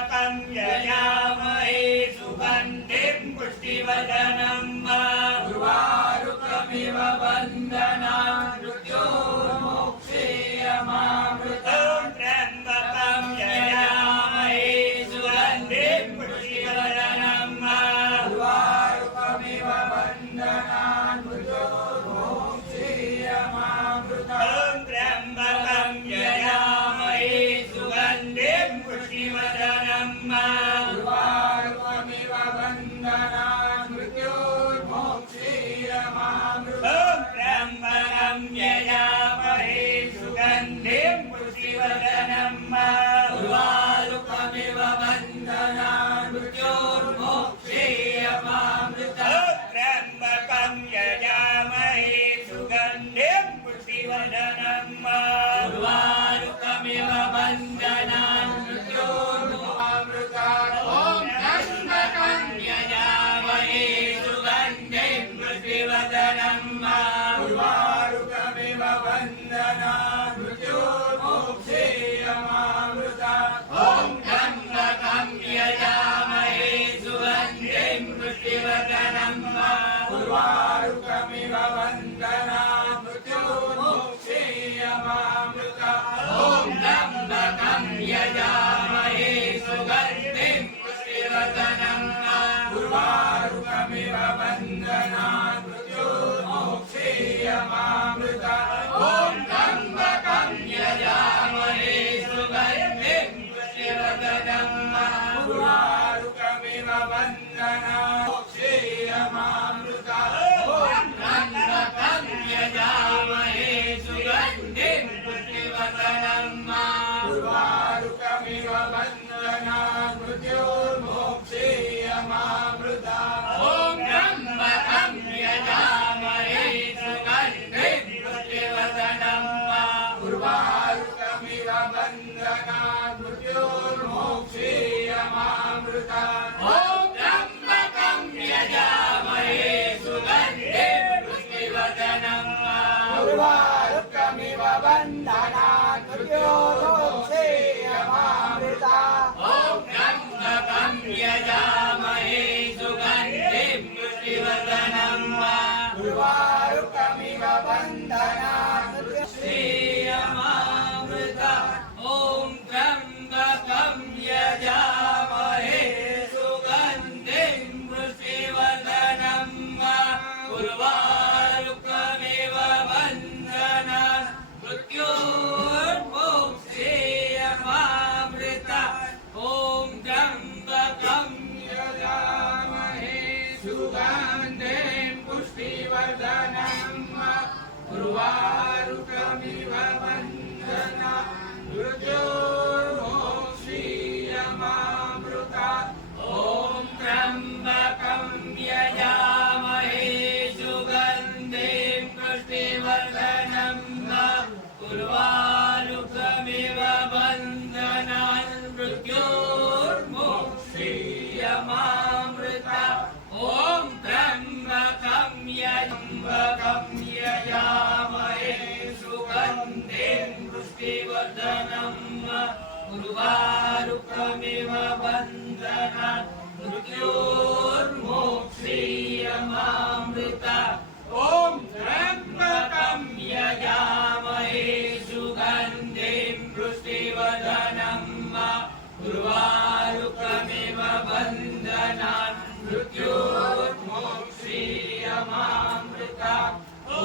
त्र्यम्बकं यजामहे सुगन्धिं पुष्टिवर्धनम् उर्वारुकमिव बन्धनान् मृत्योर्मोक्षेयमामृतम् त्र्यम्बकं यजामहे सुगन्धिं पुष्टिवर्धनम् उर्वारुकमिव बन्धनान् मृत्योर्मोक्षेयमामृतम् त्र्यम्बकं यजामहे सुगन्धिं पुष्टिवर्धनम् उर्वारुकमिव बन्धनान् मृत्योर्मोक्षेयमामृतम् त्र्यम्बकं यजामहे सुगन्धिं पुष्टिवर्धनम् उर्वारुकमिव बन्धनान् मृत्योर्मोक्षेयमामृतम् त्र्यम्बकं यजामहे सुगन्धिं पुष्टिवर्धनम् उर्वारुकमिव बन्धनान् मृत्योर्मोक्षेयमामृतम् ॐ त्र्यम्बकं यजामहे सुगन्धिं पुष्टिवर्धनम् उर्वारुकमिव बन्धनान् मृत्योर्मोक्षेयमामृतम् ॐ त्र्यम्बकं यजामहे सुगन्धिं पुष्टिवर्धनम् उर्वारुकमिव बन्धनान् मृत्योर्मोक्षेयमामृतम् ॐ त्र्यम्बकं यजामहे सुगन्धिं पुष्टिवर्धनम् उर्वारुकमिव बन्धनान् मृत्योर्मोक्षेयमामृतम् ॐ त्र्यम्बकं यजामहे सुगन्धिं पुष्टिवर्धनम् उर्वारुकमिव बन्धनान् मोक्षेयमामृतम् त्र्यम्बकं यजामहे सुगन्धिं पुष्टिवर्धनम् उर्वारुकमिव बन्धनान् मृत्योर्मोक्षेयमामृतम् ॐ त्र्यम्बकं यजामहे सुगन्धिं पुष्टिवर्धनम् उर्वारुकमिव बन्धनान् मृत्योर्मोक्षेयमामृतम् ॐ त्र्यम्बकं यजामहे सुगन्धिं पुष्टिवर्धनम् उर्वारुकमिव बन्धनान् मृत्योर्मोक्षेयमामृतम् ॐ त्र्यम्बकं यजामहे सुगन्धिं पुष्टिवर्धनम् उर्वारुकमिव बन्धनान् श्रीयमामृत ॐ त्र्यम्बकं यजामहे सुगन्धिं पुष्टिवर्धनम् उर्वारुकमिव बन्धनान् मृत्योर्मोक्षेयमामृत ॐ त्र्यम्बकं यजामहे सुगन्धिं पुष्टिवर्धनम् उर्वारुकमिव बन्धनान् मृत्योर्मोक्षेयमामृतम् ॐ त्र्यम्बकं यजामहे सुगन्धिं पुष्टिवर्धनम् उर्वारुकमिव बन्धनान् मृत्योर्मोक्षेयमामृत ॐ त्र्यम्बकं यजामहे सुगन्धिं पुष्टिवर्धनम् उर्वारुकमिव बन्धनान् मृत्योर्मोक्षेयमामृत ॐ त्र्यम्बकं यजामहे सुगन्धिं पुष्टिवर्धनम् उर्वारुकमिव बन्धनान् मृत्योर्मोक्षेयमामृत ॐ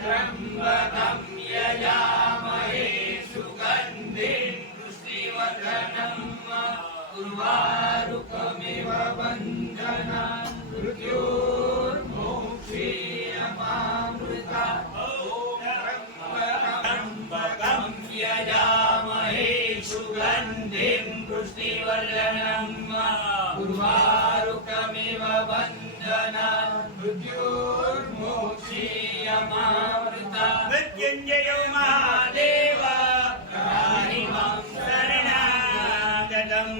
त्र्यम्बकं यजामहे सुगन्धिं पुष्टिवर्धनम् उर्वारुकमिव बन्धनान् मृत्योर्मोक्षेयमामृत त्र्यम्बकं यजामहे सुगन्धिं पुष्टिवर्धनम् उर्वारुकमिव बन्धनान् मृत्योर्मोक्षेयमामृत मृत्युञ्जयो महादेव त्राहि मां शरणागतम्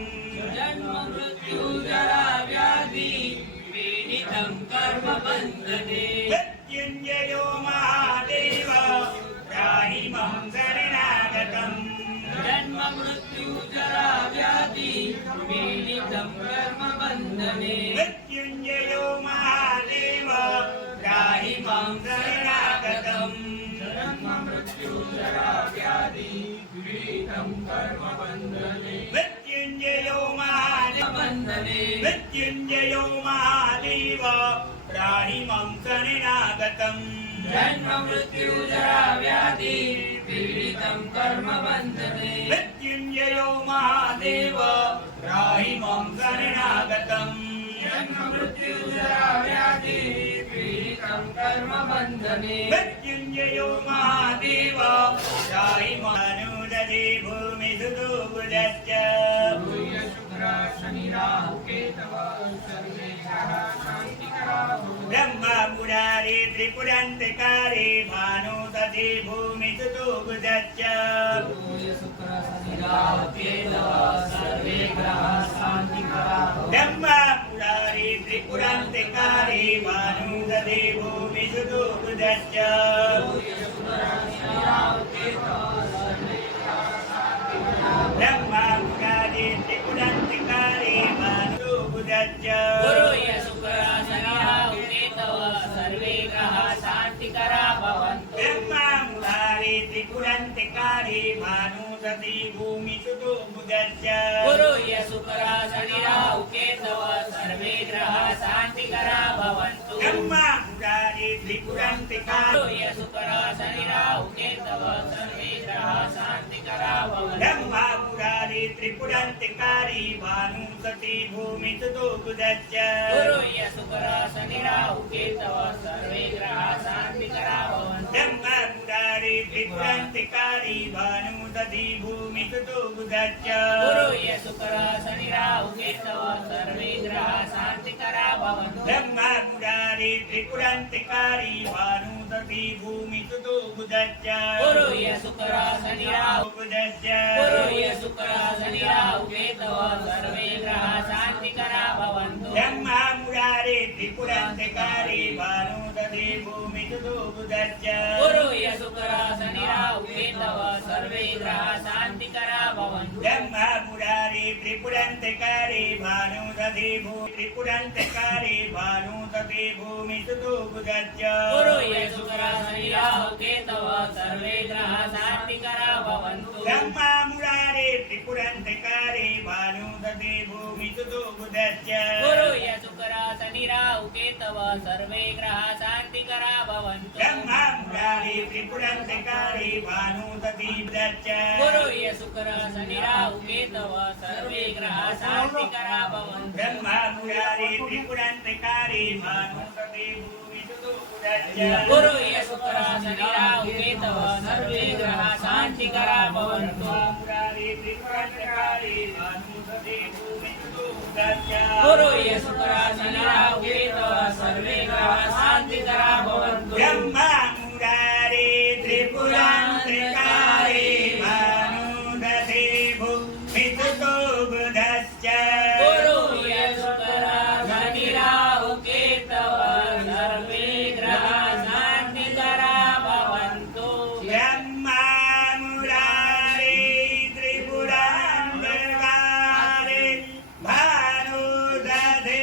जन्म मृत्यु जरा व्याधि पीडितं कर्म बन्धने मृत्युञ्जयो महादेव त्राहि मां शरणागतम् जन्म मृत्यु जरा व्याधि पीडितं कर्मबन्धने मृत्युञ्जयो महादेव त्राहि मां शरणागतम् मृत्युञ्जयो महादेव बन्धने मृत्युञ्जयो महादेव त्राहि मां शरणागतम् जन्म मृत्यु जरा व्याधि पीडितं कर्मबन्धने मृत्युञ्जयो महादेव त्राहि मां शरणागतम् जन्म मृत्यु जरा व्याधि पीडितं कर्मबन्धने मृत्युञ्जयो महादेव त्राहि मानुदधे भूमिसुतो बुधश्च ब्रह्म मुरारे त्रिपुरान्तकारे भानुदधे भूमिसुतो बुधश्च सर्वे ग्रहाः शान्तिकरा ब्रह्म मुरारे त्रिपुरान्तकारे भानुदधे भूमिसुतो बुधश्च ब्रह्म मुरारे त्रिपुरान्तकारे भानुदधे बुधश्च गुरु शुक्र शनिराहु केतव सर्वे ग्रहाः शान्तिकरा भवन्तु ब्रह्म मुरारे त्रिपुरान्तकारे भानुदधे भूमिसुतो बुधश्च गुरु शुक्र शनिराहु केतव सर्वे ग्रहाः शान्तिकरा भवन्तु ब्रह्म मुरारे त्रिपुरान्तकारे गुरु शुक्र शनिराहु केतव सर्वे ग्रहाः शान्तिकरा भवन्तु ब्रह्म मुरारे त्रिपुरान्तकारे भानुदधे भूमिसुतो बुधश्च गुरु शुक्र शनिराहु केतव सर्वे ग्रहाः शान्तिकरा भवन्तु ब्रह्म मुरारे त्रिपुरान्तकारे भानुदधे भूमिसुतो बुधश्च गुरु शुक्र शनिराहु केतव सर्वे ग्रहाः शान्तिकरा भवन्तु ब्रह्म मुरारे त्रिपुरान्तकारे भानुदधे भूमिसुतो बुधश्च गुरु शुक्र शनिराहु बुधश्च गुरु शुक्र शनिराहु केतव सर्वे ग्रहाः शान्तिकरा भवन्तु ब्रह्म मुरारे त्रिपुरान्तकारे भानुदधे भूमिसुतो बुधश्च गुरु शुक्र शनिराहु केतव सर्वे ग्रहाः शान्तिकरा भवन्तु ब्रह्म मुरारे त्रिपुरान्तकारे भानुदधे त्रिपुरान्तकारे भानुदधे भूमिसुतो बुधश्च गुरु शुक्र शनिराहु केतव सर्वे ग्रहाः शान्तिकरा भवन्तु ब्रह्म मुरारे त्रिपुरान्तकारे भानुदधे भूमिसुतो बुधश्च गुरु शुक्र शनिराहु केतव सर्वे ग्रहाः शान्तिकरा भवन्तु ब्रह्म मुरारे त्रिपुरान्तकारे भानुदधे बुधश्च गुरु शुक्र शनिराहु केतव सर्वे ग्रहाः शान्तिकरा भवन्तु ब्रह्म मुरारे त्रिपुरान्तकारे भानुदधे भूमिसुतो बुधश्च गुरु शुक्र शनिराहु केतव सर्वे ग्रहाः शान्तिकरा भवन्तु मुरारे त्रिपुरान्तकारे भानुदधे भूमिसुतो बुधश्च गुरु शुक्र शनिराहु केतव सर्वे ग्रहाः शान्तिकरा भवन्तु ब्रह्म मुरारे त्रिपुरान्तकारे भानुदधे भूमिसुतो बुधश्च गुरु शुक्र शनिराहु केतव सर्वे ग्रहाः शान्तिकरा भवन्तु ब्रह्म मुरारे त्रिपुरान्तकारे भानुदधे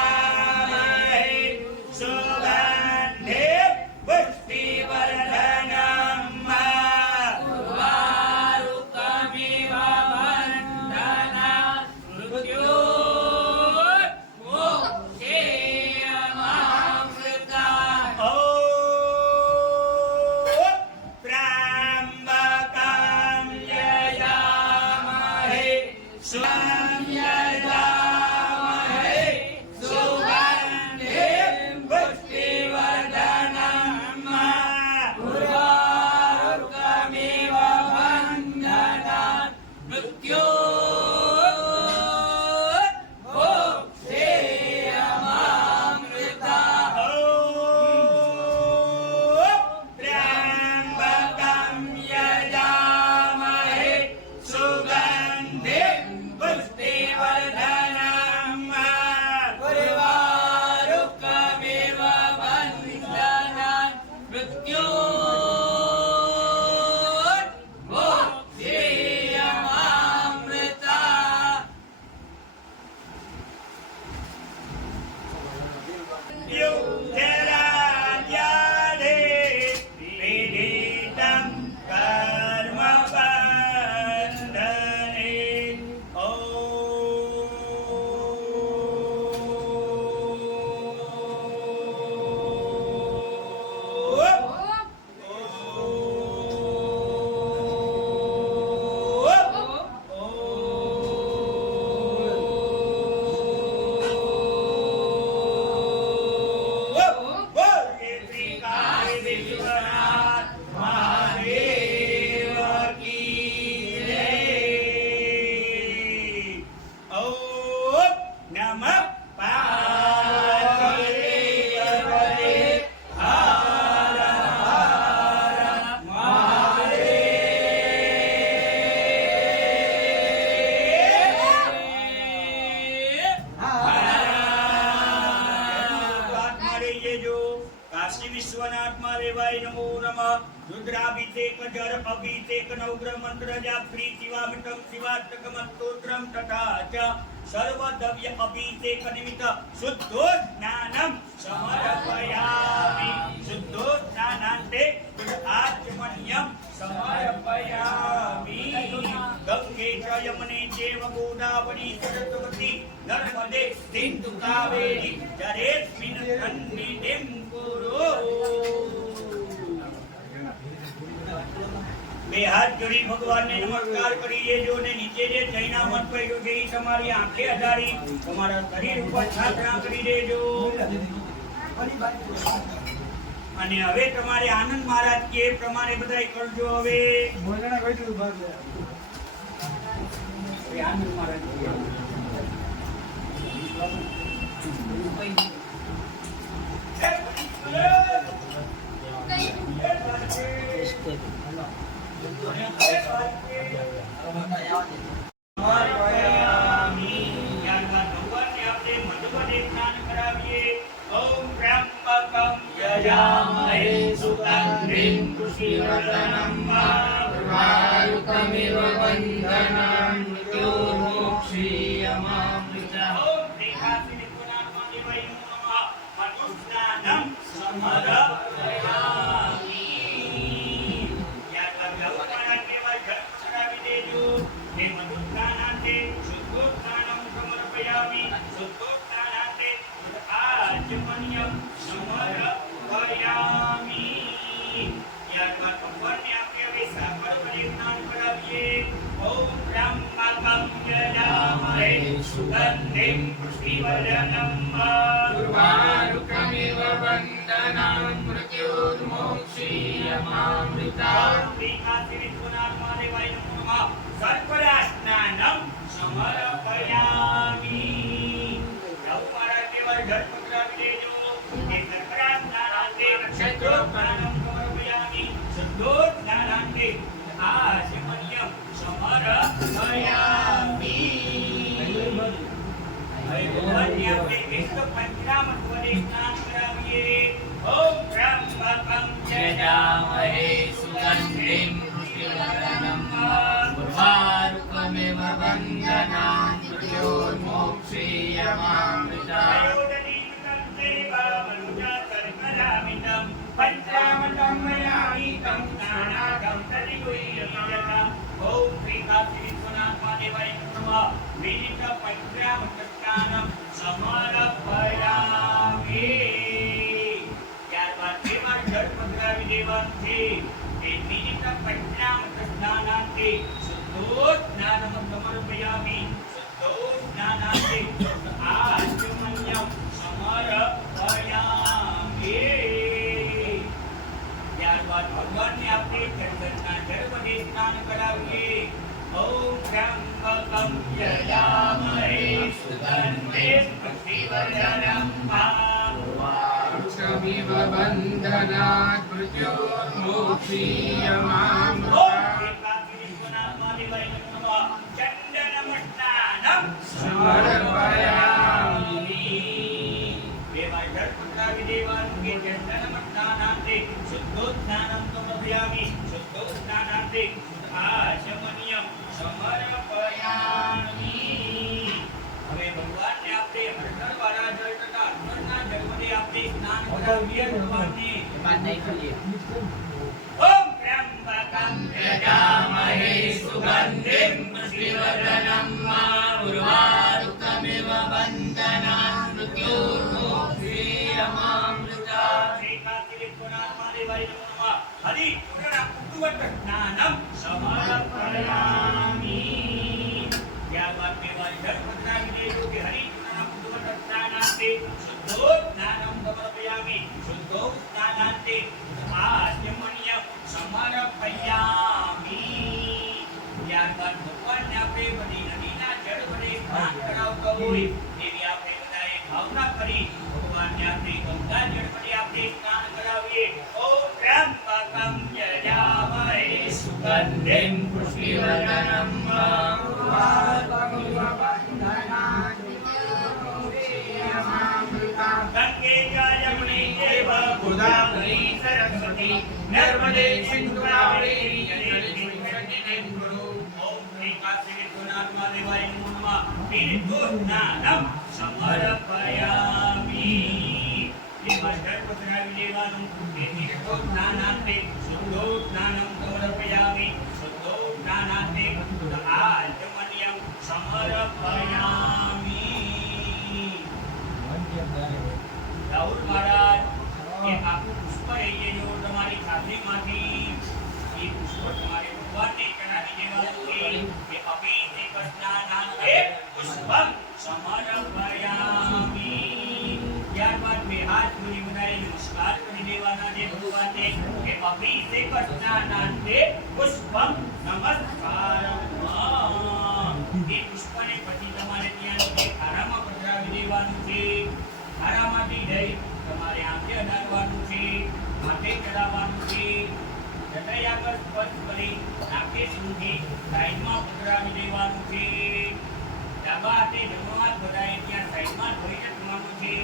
यजामहे सुगन्धे पुष्टिवर्धनम् उर्वारुकमिव बन्धना मृत्योर्मोक्षेयमामृता ॐ त्र्यम्बकं यजामहे यजामहे सुगन्धिं पुष्टिवर्धनम् उर्वारुकमिव बन्धना मृत्योर्मोक्षेयमामृता त्र्यम्बकं यजामहे सुगन्धिं पुष्टिवर्धनम् विश्वनाथ महादेवाय नमो नमः रुद्राभिषेक जर अभिषेक नवग्रह मंत्र जाप्री शिवामितम शिवाष्टकम स्तोत्रम तथा च सर्वद्रव्य अभिषेक निमित्त शुद्धोस्नानं समर्पयामि शुद्धोस्नानान्ते आचमनीयं समर्पयामि गंगे च यमुने चैव गोदावरी सरस्वती नर्मदे सिन्धु कावेरी जलेऽस्मिन् सन्निधिं कुरु। બે હાથ જોડી ભગવાનને નમસ્કાર કરીએ જો ને નીચે જે જૈના મત પડ્યો છે એ તમારી આંખે અડાડી તમારા શરીર ઉપર છાતરા કરી દેજો અને હવે તમારે આનંદ મહારાજ કે પ્રમાણે બધાય કરજો હવે આનંદ મહારાજ यजामहे सुगन्धिं पुष्टिवर्धनं उर्वारुकमिव बन्धनं मृत्योर्मोक्षीयमामृतः। सुगन्धिं पुष्टिवर्धनं उर्वारुकमिव बन्धनं मृत्योर्मोक्षीयमामृतः। सर्परास्नानं समर्पयामि शुद्धोस्नानान्ते आचमनीयं समर्पयामि। भगवानने આપણે વિશ્વ પંચામૃત વડે સ્નાન કરાવીએ ઓમ ત્ર્યંબકં यजामहे सुगन्धिं पुष्टिवर्धनं उर्वारुकमिव बन्धनं मृत्योर्मोक्षीयमामृतः। पंचामृतं मयामितं स्नानागं तदिगुह्यमिदं ओम श्री काशी विश्वनाथ महादेवाय नमः। विनित पंचामृत स्नानं समर्पयामि। ત્યારબાદ તેમાં જળ પધરાવી દેવાનું છે એ વિનિત પંચામૃત સ્નાનાંતે શુદ્ધોસ્નાનમ સમર્પયામિ શુદ્ધોસ્નાનાંતે આચમન્યં સમર્પયામિ। ત્યારબાદ ભગવાનને આપણે ચંદનના જળ વડે સ્નાન કરાવીએ ઓમ ત્ર્યંબકં યજામહે સુગંધિં પુષ્ટિવર્ધनं उर्वारुकमिव बन्धनात् मृत्योर्मोक्षीयमामृतः। चंदनमस्नानं समर्पयामि। चंदनमस्नानान्ते शुद्धोस्नानं समर्पयामि शुद्धोस्नानान्ते आचमनीयं समर्पयामि। હવે ભગવાનને આપણે હરહરવાળા જળ તથા અંબરના જળ વડે આપણે સ્નાન કરાવીએ ભગવાનને ઓમ ત્ર્યંબકં यजामहे सुगन्धिं पुष्टिवर्धनं उर्वारुकमिव बन्धनात् मृत्योर्मोक्षीयमामृतः। हरिपूर्णस्नानं समर्पयामि। ત્યારબાદ મેવાય જળ પધરાવી દેજો કે હરિપૂર્ણ સ્નાનાંતે શુદ્ધોસ્નાનં સમર્પયામિ શુદ્ધોસ્નાનાંતે આચમનીયં સમર્પયામિ। ત્યારબાદ ભગવાનને આપણે બધી નદીના જળ વડે સ્નાન કરાવતા હોય એવી આપણે બધાએ ભાવના કરી ભગવાનને આપણે ગંગા જળ વડે આપણે સ્નાન કરાવીએ ઓમ ત્ર્યંબકં યજામહે સુગંધિં પુષ્ટિવર્ધनं गंगे च यमुने चैव गोदावरी नर्मदे सिंधु कावेरी जलेस्मिन् कुरु। ओम श्री काशी विश्वनाथ महादेवाय नमः। वीरदूतनादं समर्पयामि। ये मास्टर पत्रावि लेवानुं ये तीर्थोत्थानान्ते शुद्धोत्थानं समर्पयामि। शुद्धोत्थानान्ते आचमनीयं समर्पयामि। राहुल महाराज ये आपको पुष्प है ये जो तुम्हारी छाती माथी ये पुष्प तुम्हारे भगवान ने चढ़ावी देवानुं छे। ये अभी से कृष्णानान्ते पुष्पं समर्पयामि। ત્યારબાદ બે હાથ જોડી બધાએ નમસ્કાર કરી દેવાના છે ભગવાનને કે અભિષેક સ્નાનાંતે પુષ્પમ નમસ્કારમ। એ પુષ્પને પછી તમારે ત્યાં નીચે ખારામાં પધરાવી દેવાનું છે। ખારામાંથી લઈ તમારે આંખે અડાડવાનું છે, માથે ચડાવવાનું છે। જટાઈ આગળ સ્પર્શ કરી નાકે સુધી સાઈડમાં પધરાવી દેવાનું છે। ડાબા હાથે જમણો હાથ બધાએ ત્યાં સાઈડમાં ધોઈને જમવાનું છે।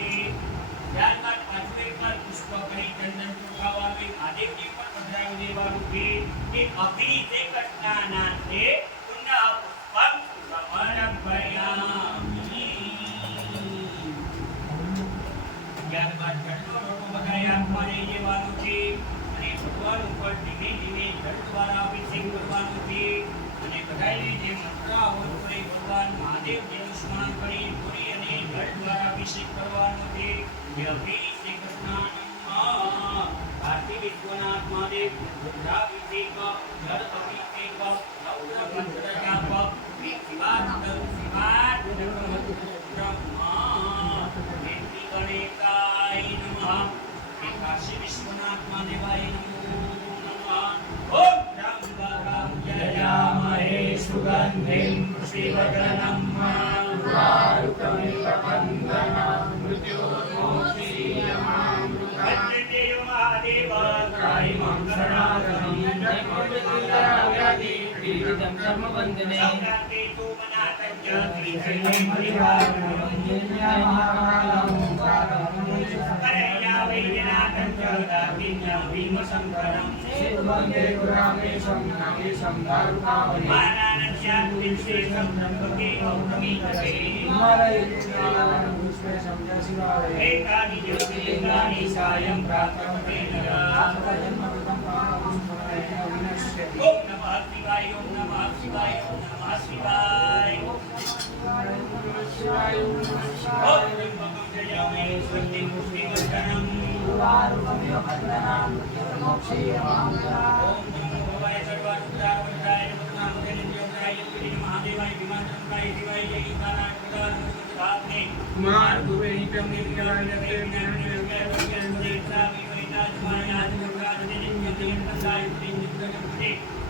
ત્યારબાદ પાછું એકવાર પુષ્પ કરી ચંદન ચોખાવાવી મહાદેવજી પર પધરાવી દેવાનું છે કે અભિષેક સ્નાનાંતે પુનઃ પુષ્પમ સમર્પયામિ। ત્યારબાદ જળનો લોટો બધાએ હાથમાં લઈ લેવાનો છે અને ભગવાન ઉપર ધીમે ધીમે જળ દ્વારા અભિષેક કરવાનો છે અને બધાએ જે મંત્ર આવડતો હોય ભગવાન મહાદેવજીનું સ્મરણ કરી પૂરી અને જળ દ્વારા અભિષેક કરવાનો છે। અભિષેક સ્નાનમાં કાશી વિશ્વનાથ મહાદેવ રુદ્રાભિષેક જળ અભિષેક રૌદ્ર મંત્ર જાપ શિવાત શિવાત ગણેશાય નમઃ। કાશી વિશ્વનાથ મહાદેવાય નમો નમઃ। ઓમ રામ રામ જયામહે સુગંધિં પુષ્ટિવર્ધનમ वारुकमिव वन्दना वन्दतेयो महादेव त्रायिमं शरणागतं पीडितं कर्मबन्धने संक्रान्ते तु मनातञ्च त्रिशैलं परिवारं करया वैद्यनाथं च दातिन्या भीमशङ्करं मानानस्यात् विशेषं ब्रह्मके गौतमीकटे एकानि ज्योतिर्लिङ्गानि सायं प्रातः ओम नमः शिवाय ओम नमः शिवाय ओम नमः शिवाय ओम त्र्यंबकं यजामहे सुगन्धिं पुष्टिवर्धनम् ओम नमो भवाय सर्वारुद्रावृताय नमः नमः महादेवाय विमानचन्द्राय शिवाय जय कालाकुदार नमस्ते कुमार गुरुहितं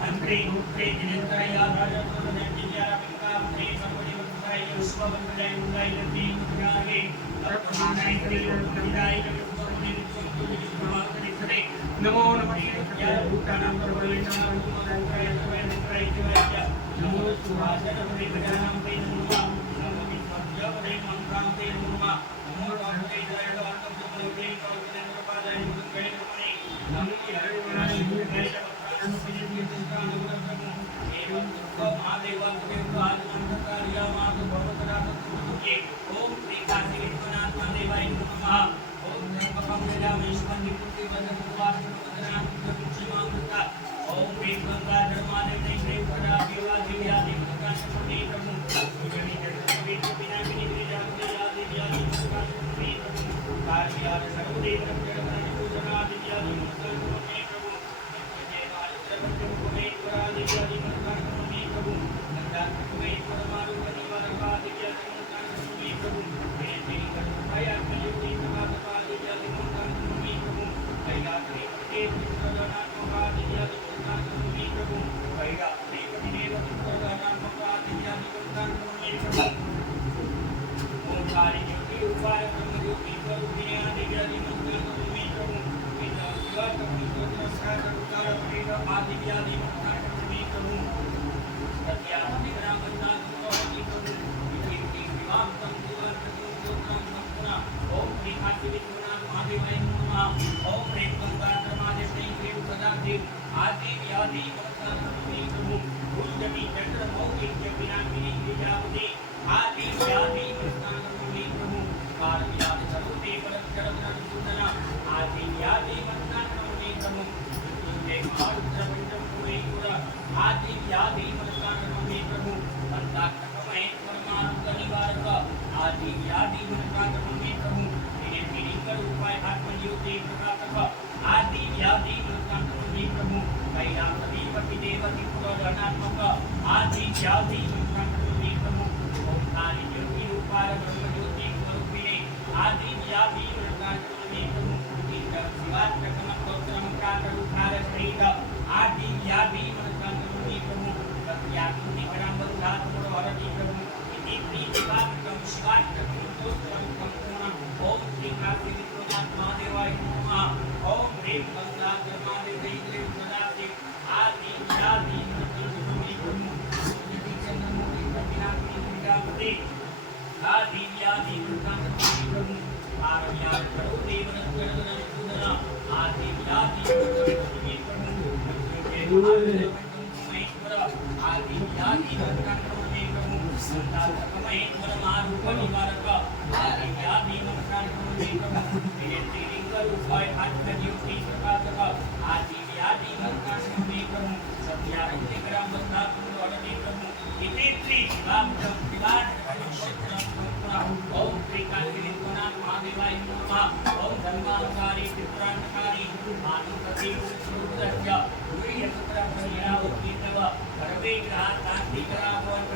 अंतरे मुक्ते जिनेन्द्रया राजपुत्रनेत्या विकाप्ते संवदिवत्साय स्वबन्धय मुदाय नदी मुद्रागे तत्मानैत्रे मुदाय नमो नमः भूतानां प्रभवेनां नमो सुभाषण परिवराणां ते नमः नमो विद्वद्योपदे मन्त्रां ते नमः नमो रामते दयाळुवान्तं सुमते कौशलेन्द्रपादाय मुद्गै नमः नमो हरिवराय मुद्गै एवं महादेवांते आत्मंतकार्या मातु भवतरातुके ओम श्री काशी विश्वनाथ महादेवाय नमः ओम त्र्यंबकं यजामहे सुगन्धिं पुष्टिवर्धनम् उर्वारुकमिव वन्दना ओम श्री गंगाधर महादेव श्री परादेवादिव्यादि मुक्ताशुद्धि प्रभु पूजनी जगन्नाथ विना विनिर्जाति मुक्ताशुद्धि प्रभु कार्यार सर्वदेव जगन्नाथ पूजनादिव्यादि मुक्ताशुद्धि प्रभु जय भारत परादिव्यादि मुक्ताशुद्धि प्रभु गंगाधर परमारुपनिवारकादिव्यादि मुक्ताशुद्धि प्रभु जय श्री गणपतये कलियुगे प्रभातपादिव्यादि मुक्ताशुद्धि प्रभु कैलासने पते पुत्रगणात् महादिव्यादि मुक्ताशुद्धि प्रभु कैलासने पतिदेव पुत्रगणात् महादिव्यादि मुक्ताशुद्धि प्रभु ओंकारि ज्योति उपाय ब्रह्मज्योति स्वरूपिणी आदिव्यादि मुक्ताशुद्धि प्रभु वेदा नमस्कार उद्धार परेण आदिव्यादि मुक्ताशुद्धि प्रभु सत्यादि ग्रामनाथ स्वामी प्रभु विवेकी विवाह संजीवन प्रति ओम श्री काशी विश्वनाथ महादेवाय नमः ओम प्रेम गंगाधर महादेव श्री प्रेम सदा देव व्याधि मनकांत में प्रभु तेरे पीड़िकर उपाय आत्मज्योति प्रकाशक आदि व्याधि मनकांत में प्रभु कैलासपति पति देवति पुराणात्मक आदि व्याधि मनकांत में प्रभु ओंकार ज्योति रूपार ब्रह्म ज्योति स्वरूपिणे आदि व्याधि मनकांत में प्रभु शिवात्मक स्तोत्रम काकरूपार सहित आदि व्याधि मनकांत में प्रभु सत्यात्मनि परांबुधात हरति प्रभु इति शिवात्मकं शिवात्मकं स्तोत्रम संपूर्ण ओम श्री काशी विश्वनाथ महादेवाय नमः ओम ह्रीं गंगाधर महादेव जय सदाशिव आदि व्याधि मनकांत में प्रभु यदि चंद्रमौली प्रतिनाथी विद्यापति आदि व्याधि मनकांत में प्रभु आरव्याल प्रभु देवन गणगण सुदना आदि व्याधि मनकांत में प्रभु महेश्वर आदि व्याधि मनकांत में प्रभु संतानक महेश्वर मारूप निवारक आदि व्याधि मनकांत में प्रभु तेरे त्रिलिंग रूपाय आत्म ज्योति प्रकाशक आदि व्याधि मनकांत में प्रभु सत्यारंग ग्राम बंधात वरदे प्रभु इति श्री शिवात्मकं शिवात्मकं ओम श्री काशी विश्वनाथ महादेवाय नमः ओम धर्मावतारी त्रिपुरांतकारी मानुपति स्वरूपस्य गुरुयपुत्र प्रियावतीतव सर्वे ग्रहा शांति करावत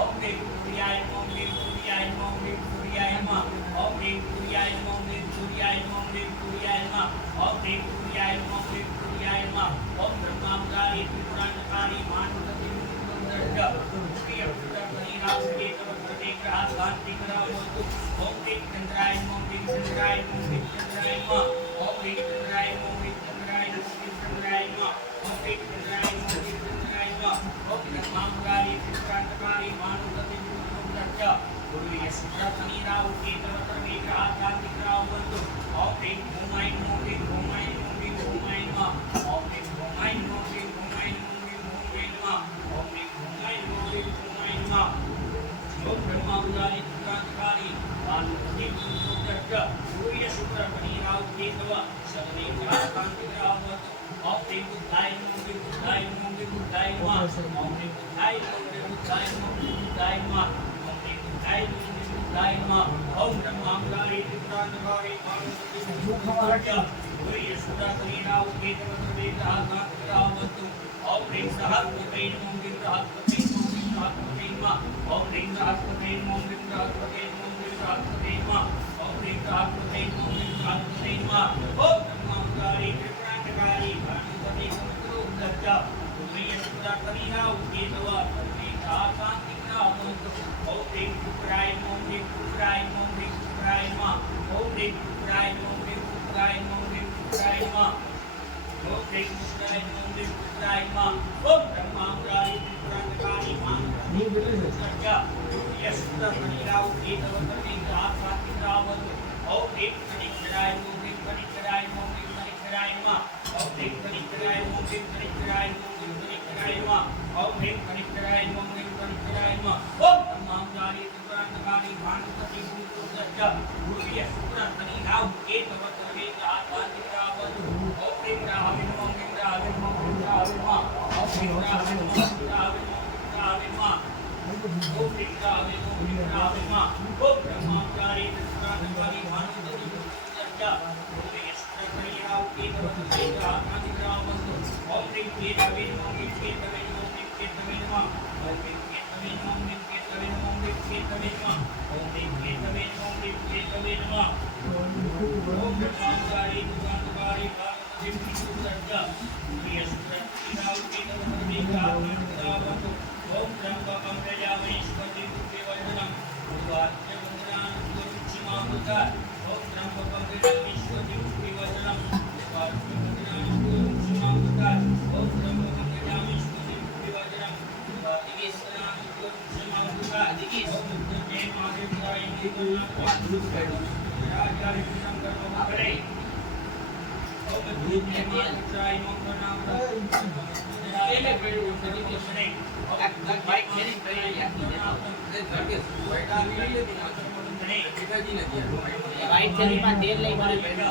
ओम ह्रीं सूर्याय नमः ओम ह्रीं सूर्याय नमः ओम ह्रीं सूर्याय नमः ओम ह्रीं सूर्याय नमः ओम ह्रीं सूर्याय नमः ओम ह्रीं सूर्याय नमः ओम ह्रीं सूर्याय नमः ओम ह्रीं सूर्याय नमः ओम धर्मावतारी त्रिपुरांतकारी मानुपति स्वरूपस्य गुरुयपुत्र प्रियावतीतव सर्वे ग्रहा शांति करावत ओम ह्रीं चंद्राय नमः ओम ह्रीं चंद्राय नमः ओम ह्रीं चंद्राय नमः ओम ह्रीं चंद्राय नमः ओम ह्रीं चंद्राय नमः ओम ह्रीं चंद्राय नमः ओम ह्रीं चंद्राय नमः ओम ह्रीं चंद्राय नमः ओम धर्मावतारी त्रिपुरांतकारी मानुपति स्वरूपस्य गुरुयपुत्र प्रियावतीतव सर्वे ग्रहा शांति करावत ओम ह्रीं भूमाय नमः ओम ह्रीं भूमाय नमः ओम ह्रीं भूमाय नमः ओम ह्रीं भूमाय नमः ओम ह्रीं भूमाय नमः ओम ह्रीं भूमाय नमः ओम ह्रीं भूमाय नमः ओम ब्रह्मावतारी त्रिपुरांतकारी मानुपति स्वरूपस्य गुरुयपुत्र प्रियावतीतव सर्वे ग्रहा शांति करावत ओम ह्रीं बुद्धाय नमः ओम ह्रीं बुद्धाय नमः ओम ह्रीं बुद्धाय नमः ओम ह्रीं बुद्धाय नमः ओम ह्रीं बुद्धाय नमः ओम ह्रीं बुद्धाय नमः ओम ह्रीं बुद्धाय नमः ओम ह्रीं बुद्धाय नमः ओम ब्रह्मावतारी त्रिपुरांतकारी मानुपति स्वरूपस्य गुरुयपुत्र प्रियावतीतव सर्वे ग्रहा शांति करावत ओम ह्रीं सहस्रपते नमः ओम ह्रीं सहस्रपते नमः ओम ह्रीं सहस्रपते नमः ओम ह्रीं सहस्रपते नमः ओम ह्रीं सहस्रपते नमः ओम ह्रीं सहस्रपते नमः ओम ह्रीं सहस्रपते नमः ओम ब्रह्मावतारी त्रिपुरांतकारी मानुपति स्वरूपस्य गुरुयपुत्र प्रियावतीतव सर्वे ग्रहा शांति करावत ओम ह्रीं शुक्राय नमः ओम ह्रीं शुक्राय नमः ओम ह्रीं शुक्राय नमः ओम ह्रीं शुक्राय नमः ओम ह्रीं शुक्राय नमः ओम ह्रीं शुक्राय नमः ओम ह्रीं शुक्राय नमः ओम ह्रीं शुक्राय नमः ओम ब्रह्मावतारी त्रिपुरांतकारी मानुपति स्वरूपस्य गुरुयपुत्र प्रियावतीतव सर्वे ग्रहा शांति करावत ओम ह्रीं शनिश्चराय नमः ओम ह्रीं शनिश्चराय नमः ओम ह्रीं शनिश्चराय नमः ओम ह्रीं शनिश्चराय नमः ओम ह्रीं शनिश्चराय नमः ओम ह्रीं शनिश्चराय नमः ओम ह्रीं शनिश्चराय नमः ओम ह्रीं शनिश्चराय नमः ओम ब्रह्मावतारी त्रिपुरांतकारी मानुपति स्वरूपस्य गुरुयपुत्र प्रियावतीतव सर्वे ग्रहा शांति करावत ओम ह्रीं राहवे नमः ओम ह्रीं राहवे नमः ओम ह्रीं राहवे नमः ओम ह्रीं राहवे नमः ओम ह्रीं राहवे नमः ओम ह्रीं राहवे नमः ओम ह्रीं राहवे नमः ओम ब्रह्मावतारी त्रिपुरांतकारी मानुपति स्वरूपस्य गुरुयपुत्र प्रियावतीतव सर्वे ग्रहा शांति करावत ओम ह्रीं केतवे नमः ओम ह्रीं केतवे नमः ओम ह्रीं केतवे नमः ओम ह्रीं केतवे नमः ओम ह्रीं केतवे नमः ओम ह्रीं केतवे नमः ओम ह्रीं केतवे नमः ओम ह्रीं केतवे नमः ओम ब्रह्मावतारी त्रिपुरांतकारी मानुपति स्वरूपस्य गुरुयपुत्र प्रियावतीतव सर्वे ग्रहा शांति करावत ओम त्र्यंबकं यजामहे सुगन्धिं पुष्टिवर्धनम् उर्वारुकं वन्दनानुग्रहं ओम त्र्यंबकं यजामहे सुगन्धिं पुष्टिवर्धनम् उर्वारुकं वन्दनानुग्रहं ओम त्र्यंबकं यजामहे सुगन्धिं पुष्टिवर्धनम् उर्वारुकं ओम जय महादेवाय नमः ओम जय महादेवाय વાઈટ થેલીમાં તેલ લઈ મને ભેગા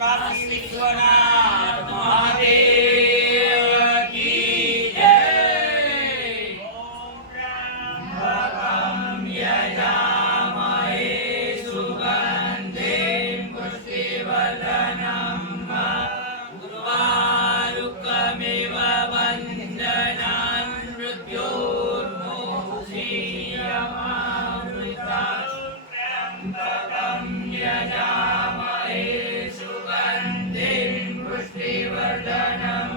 કાશી વિશ્વનાથ મહાદેવ કી જય. ઓમ ત્ર્યંબકમ યજામહે સુગંધિમ પુષ્ટિવર્ધનમ ઉર્વારુકમિવ વંદનાન મૃત્યોર્મોક્ષીયમામૃતા. ત્ર્યંબકમ યજામહે સુગંધિમ પુષ્ટિવર્ધનમ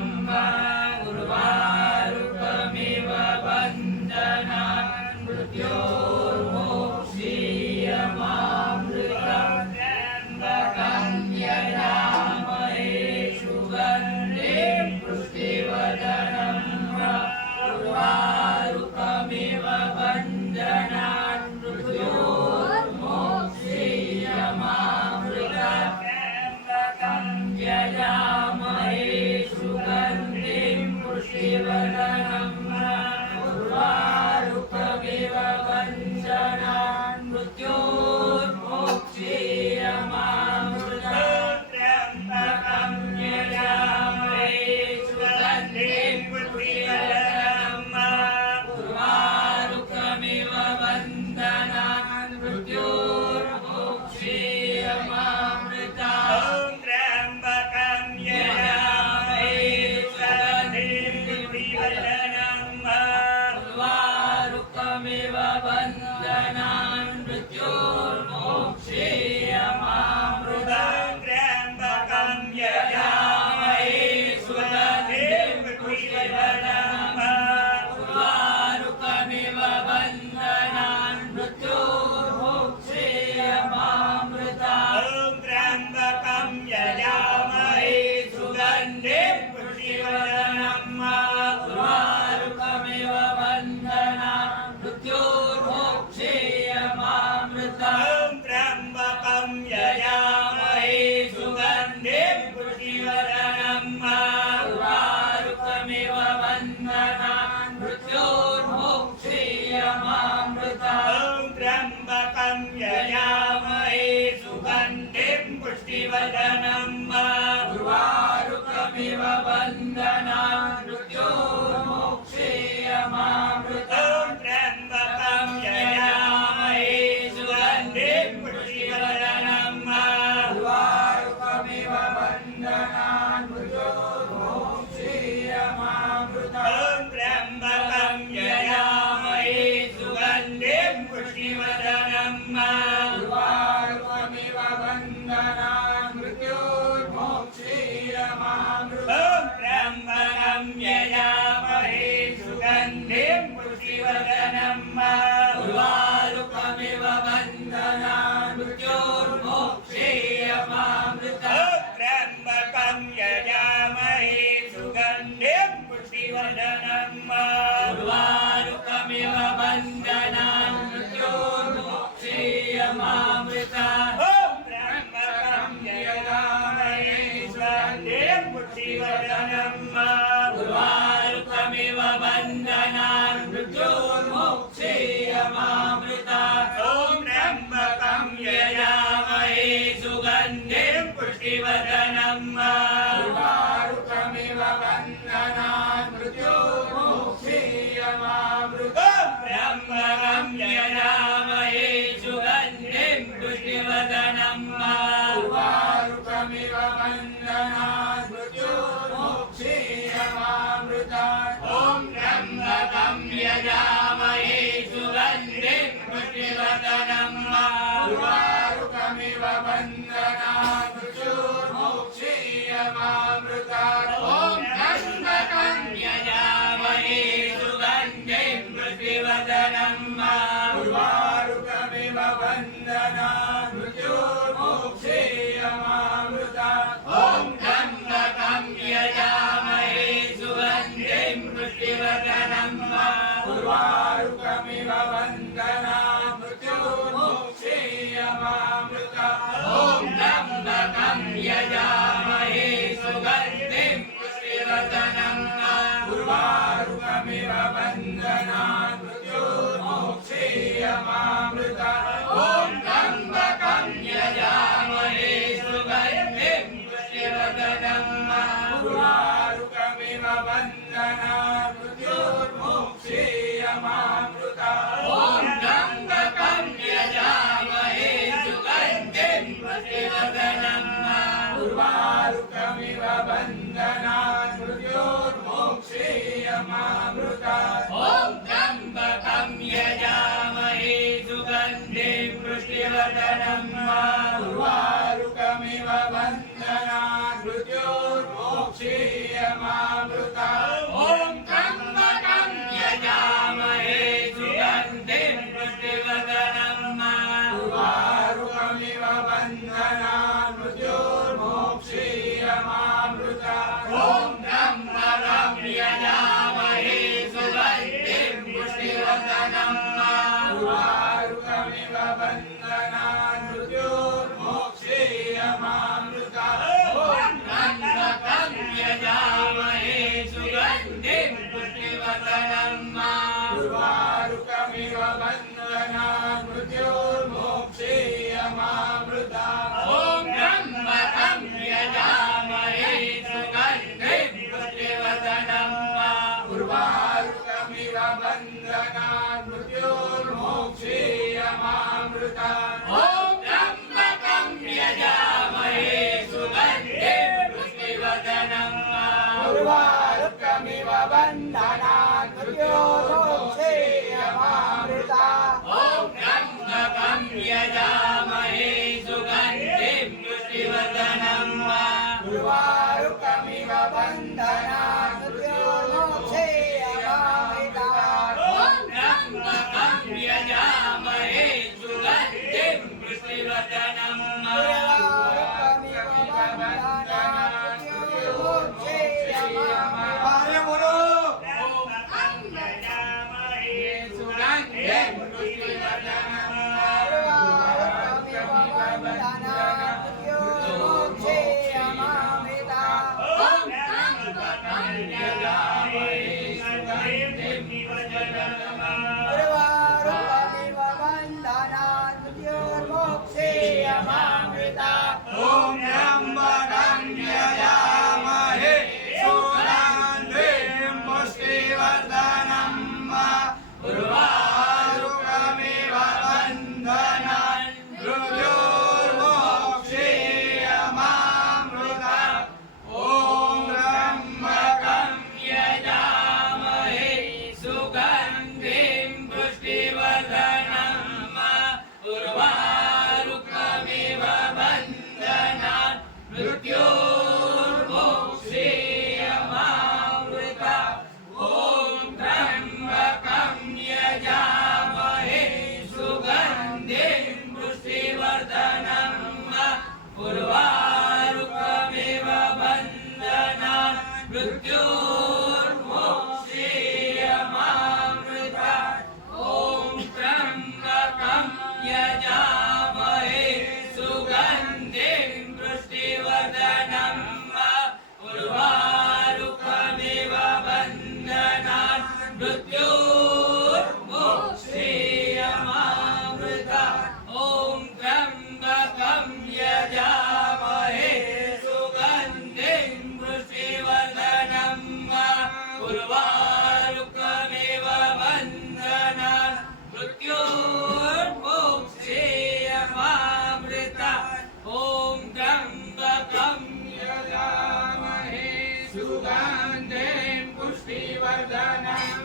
ઉર્વારુકમિવ વંદનાન મૃત્યોર્મોક્ષીયમામૃતા. ત્ર્યંબકમ યજામહે સુગંધિમ પુષ્ટિવર્ધનમ ઉર્વારુકમિવ વંદનાન મૃત્યોર્મોક્ષીયમામૃતા. ત્ર્યંબકમ યજામહે સુગંધિમ પુષ્ટિવર્ધનમ ઉર્વારુકમિવ વંદનાન મૃત્યોર્મોક્ષીયમામૃતા. ત્ર્યંબકમ યજામહે સુગંધિમ પુષ્ટિવર્ધનમ ઉર્વારુકમિવ વંદનાન મૃત્યોર્મોક્ષીયમામૃતા. ત્ર્યંબકમ યજામહે સુગંધિમ પુષ્ટિવર્ધનમ ઉર્વારુકમિવ વંદનાન મૃત્યોર્મોક્ષીયમામૃતા. ત્ર્યંબકમ યજામહે સુગંધિમ પુષ્ટિવર્ધનમ ઉર્વારુકમિવ વંદનાન મૃત્યોર્મોક્ષીયમામૃતા. ત્ર્યંબકમ યજામહે સુગંધિમ પુષ્ટિવર્ધનમ ઉર્વારુકમિવ વંદનાન મૃત્યોર્મોક્ષીયમામૃતા. ત્ર્યંબકમ યજામહે સુગંધિમ પુષ્ટિવર્ધનમ ઉર્વારુકમિવ વંદનાન મૃત્યોર્મોક્ષીયમામૃતા. ત્ર્યંબકમ યજામહે સુગંધિમ પુષ્ટિવર્ધનમ ઉર્વારુકમિવ વંદનાન મૃત્યોર્મોક્ષીયમામૃતા. ત્ર્યંબકમ યજામહે સુગંધિમ પુષ્ટિવર્ધનમ ઉર્વારુકમિવ વંદનાન મૃત્યોર્મોક્ષીયમામૃતા. ત્ર્યંબકમ યજામહે સુગંધિમ પુષ્ટિવર્ધનમ ઉર્વારુકમિવ વંદનાન મૃત્યોર્મોક્ષીયમામૃતા. ત્ર્યંબકમ યજામહે સુગંધિમ પુષ્ટિવર્ધનમ ઉર્વારુકમિવ વંદનાન મૃત્યોર્મોક્ષીયમામૃતા. ત્ર્યંબકમ યજામહે સુગંધિમ પુષ્ટિવર્ધનમ ઉર્વારુકમિવ વંદનાન મૃત્યોર્મોક્ષીયમામૃતા. ત્ર્યંબકમ યજામહે સુગંધિમ પુષ્ટિવર્ધનમ ઉર્વારુકમિવ વંદનાન મૃત્યોર્મોક્ષીયમામૃતા. ત્ર્યંબકમ યજામહે સુગંધિમ પુષ્ટિવર્ધનમ ઉર્વારુકમિવ વંદનાન મૃત્યોર્મોક્ષીયમામૃતા. ત્ર્યંબકમ યજામહે સુગંધિમ પુષ્ટિવર્ધનમ ઉર્વારુકમિવ વંદનાન મૃત્યોર્મોક્ષીયમામૃતા. ત્ર્યંબકમ યજામહે સુગંધિમ પુષ્ટિવર્ધનમ ઉર્વારુકમિવ વંદનાન મૃત્યોર્મોક્ષીયમામૃતા. ત્ર્યંબકમ યજામહે સુગંધિમ પુષ્ટિવર્ધનમ ઉર્વારુકમિવ વંદનાન મૃત્યોર્મોક્ષીયમામૃતા. ત્ર્યંબકમ યજામહે સુગંધિમ પુષ્ટિવર્ધનમ ઉર્વારુકમિવ उर्वारुकमिव बन्धनात् मृत्योर्मोक्षेयमामृतात् ॐ त्र्यम्बकं यजामहे सुगन्धिं पुष्टिवर्धनं उर्वारुकमिव बन्धनात् मृत्योर्मोक्षेयमामृतात् ॐ त्र्यम्बकं यजामहे सुगन्धिं पुष्टिवर्धनं उर्वारुकमिव बन्धनात् मृत्योर्मोक्षेयमामृतात् ॐ त्र्यम्बकं यजामहे सुगन्धिं पुष्टिवर्धनं उर्वारुकमिव बन्धनात् मृत्योर्मोक्षेयमामृतात् त्र्यम्बकं यजामहे सुगन्धिं पुष्टिवर्धनं उर्वारुकमिव बन्धनात् मृत्योर्मोक्षेयमामृतात् ॐ त्र्यम्बकं यजामहे सुगन्धिं पुष्टिवर्धनं उर्वारुकमिव बन्धनात् मृत्योर्मोक्षेयमामृतात् ॐ त्र्यम्बकं यजामहे सुगन्धिं पुष्टिवर्धनं उर्वारुकमिव बन्धनात् मृत्योर्मोक्षेयमामृतात् ॐ त्र्यम्बकं यजामहे सुगन्धिं पुष्टिवर्धनं उर्वारुकमिव बन्धनात् मृत्योर्मोक्षेयमामृतात् ॐ त्र्यम्बकं यजामहे सुगन्धिं पुष्टिवर्धनं उर्वारुकमिव बन्धनात् मृत्योर्मोक्षेयमामृतात् सुगन्धिं पुष्टिवर्धनं उर्वारुकमिव बन्धनात् मृत्योर्मोक्षेयमामृतात् ॐ त्र्यम्बकं यजामहे सुगन्धिं पुष्टिवर्धनं उर्वारुकमिव बन्धनात् मृत्योर्मोक्षेयमामृतात् ॐ त्र्यम्बकं यजामहे सुगन्धिं पुष्टिवर्धनं उर्वारुकमिव बन्धनात् मृत्योर्मोक्षेयमामृतात् ॐ त्र्यम्बकं यजामहे सुगन्धिं पुष्टिवर्धनं उर्वारुकमिव बन्धनात् मृत्योर्मोक्षेयमामृतात् ॐ त्र्यम्बकं यजामहे सुगन्धिं पुष्टिवर्धनं उर्वारुकमिव बन्धनात् मृत्योर्मोक्षेयमामृतात् ॐ त्र्यम्बकं यजामहे सुगन्धिं पुष्टिवर्धनं उर्वारुकमिव बन्धनात् मृत्योर्मोक्षेयमामृतात् ॐ त्र्यम्बकं यजामहे सुगन्धिं पुष्टिवर्धनं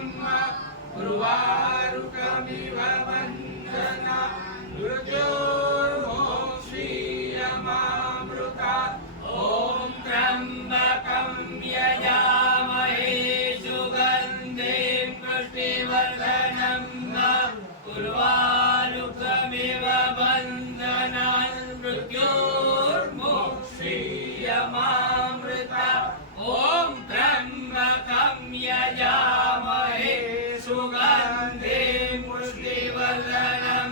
उर्वारुकमिव बन्धनात् मृत्योर्मोक्षेयमामृतात् ॐ त्र्यम्बकं यजामहे सुगन्धिं पुष्टिवर्धनं उर्वारुकमिव बन्धनात् मृत्योर्मोक्षेयमामृतात् ॐ त्र्यम्बकं यजामहे सुगन्धिं पुष्टिवर्धनं उर्वारुकमिव बन्धनात् मृत्योर्मोक्षेयमामृतात् ॐ त्र्यम्बकं यजामहे सुगन्धिं पुष्टिवर्धनं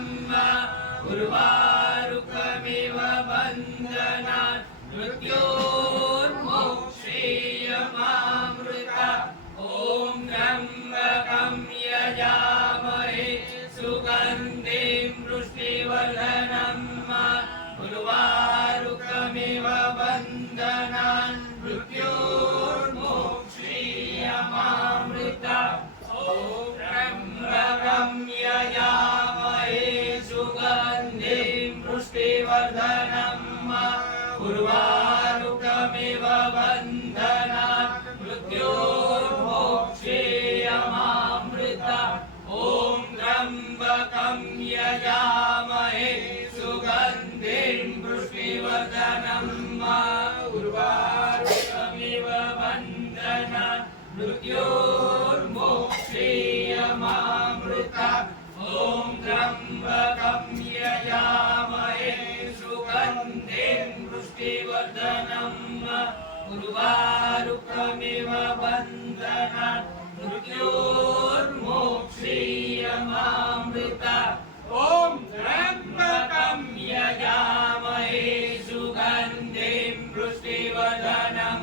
उर्वारुकमिव बन्धनात् मृत्योर्मोक्षेयमामृतात् ॐ त्र्यम्बकं यजामहे सुगन्धिं पुष्टिवर्धनं उर्वारुकमिव बन्धनात् मृत्योर्मोक्षेयमामृतात् ॐ त्र्यम्बकं यजामहे सुगन्धिं पुष्टिवर्धनं उर्वारुकमिव उर्वारुकमिव बन्धनात् मृत्योर्मोक्षीयमामृता ॐ त्र्यम्बकं यजामहे सुगन्धिं पुष्टिवर्धनं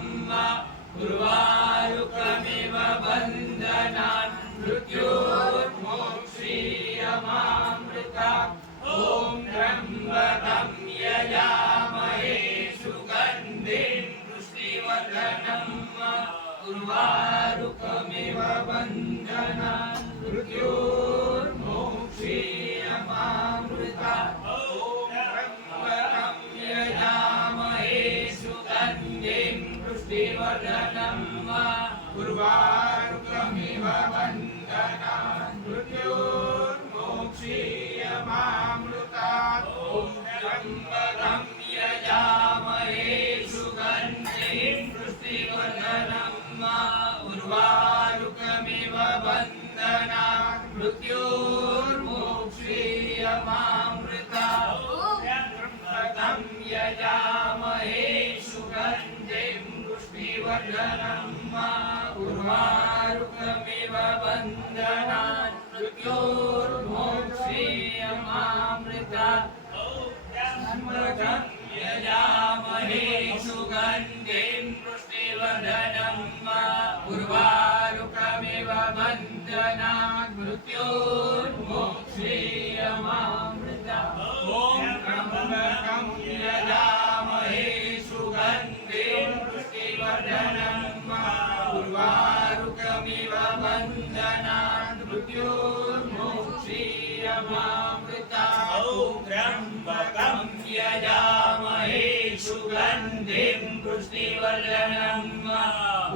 उर्वारुकमिव बन्धनात् मृत्योर्मोक्षीयमामृता ॐ त्र्यम्बकं यजामहे सुगन्धिं पुष्टिवर्धनं उर्वारुकमिव बन्धनात् मृत्योर्मोक्षीयमामृता ॐ त्र्यम्बकं यजामहे सुगन्धिं पुष्टिवर्धनं उर्वारुकमिव बन्धनात् मृत्योर्मोक्षीयमामृतात् ॐ त्र्यम्बकं यजामहे सुगन्धिं पुष्टिवर्धनं उर्वारुकमिव बन्धनात् मृत्योर्मोक्षीयमामृता त्र्यम्बकं यजामहे सुगन्धिं पुष्टिवर्धनं उर्वारुकमिव बन्धनात् मृत्योर्मोक्षीयमामृता त्र्यम्बकं यजामहे सुगन्धिं पुष्टिवर्धनं उर्वारुकमिव बन्धनात् मृत्योर्मोक्षीयमामृता ॐ त्र्यम्बकं यजामहे सुगन्धिं पुष्टिवर्धनं उर्वारुकमिव बन्धनात् मृत्योर्मोक्षीयमामृता ॐ त्र्यम्बकं यजामहे सुगन्धिं पुष्टिवर्धनं